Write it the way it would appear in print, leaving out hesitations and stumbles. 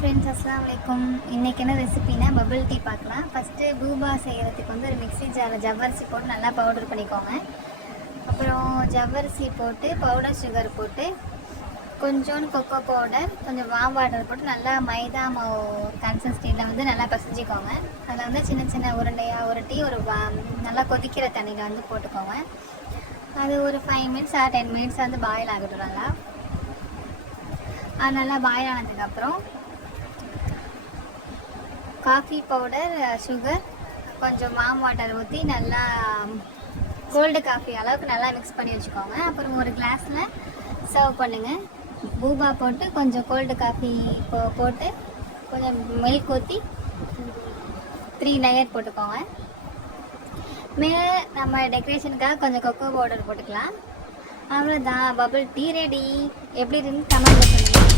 Friends, அஸ்ஸலாமு அலைக்கும். இன்றைக்கி என்ன ரெசிபினா பபிள் டீ பார்க்கலாம். ஃபஸ்ட்டு பூபா செய்கிறதுக்கு ஒரு மிக்ஸி ஜாரில் ஜவ்வரிசி போட்டு நல்லா பவுடர் பண்ணிக்கோங்க. அப்புறம் ஜவ்வரிசி போட்டு பவுடர் சுகர் போட்டு கொஞ்சோண்டு கொக்கோ பவுடர், கொஞ்சம் வாம் வாட்டர் போட்டு நல்லா மைதா மாவு கன்சிஸ்டன்சியில் நல்லா பசைஞ்சிக்கோங்க. அதில் சின்ன சின்ன உருண்டையாக உருட்டி நல்லா கொதிக்கிற தண்ணியில் போட்டுக்கோங்க. அது ஒரு 5 மினிட்ஸ் ஆர் 10 மினிட்ஸ் பாயில் ஆகட்டும். நல்லா பாயில் ஆனதுக்கப்புறம் காஃபி பவுடர், சுகர், கொஞ்சம் வாம் வாட்டர் ஊற்றி நல்லா கோல்டு காஃபி அளவுக்கு நல்லா மிக்ஸ் பண்ணி வச்சுக்கோங்க. அப்புறம் ஒரு கிளாஸில் சர்வ் பண்ணுங்கள். பூபா போட்டு கொஞ்சம் கோல்டு காஃபி போட்டு கொஞ்சம் மில்க் ஊற்றி 3 லேயர் போட்டுக்கோங்க. மேலே நம்ம டெக்கரேஷனுக்காக கொஞ்சம் கொக்கோ பவுடர் போட்டுக்கலாம். அவ்வளோதான், பபிள் டீ ரெடி. எப்படி இருக்குன்னு கமெண்ட்டில் சொல்லுங்கள்.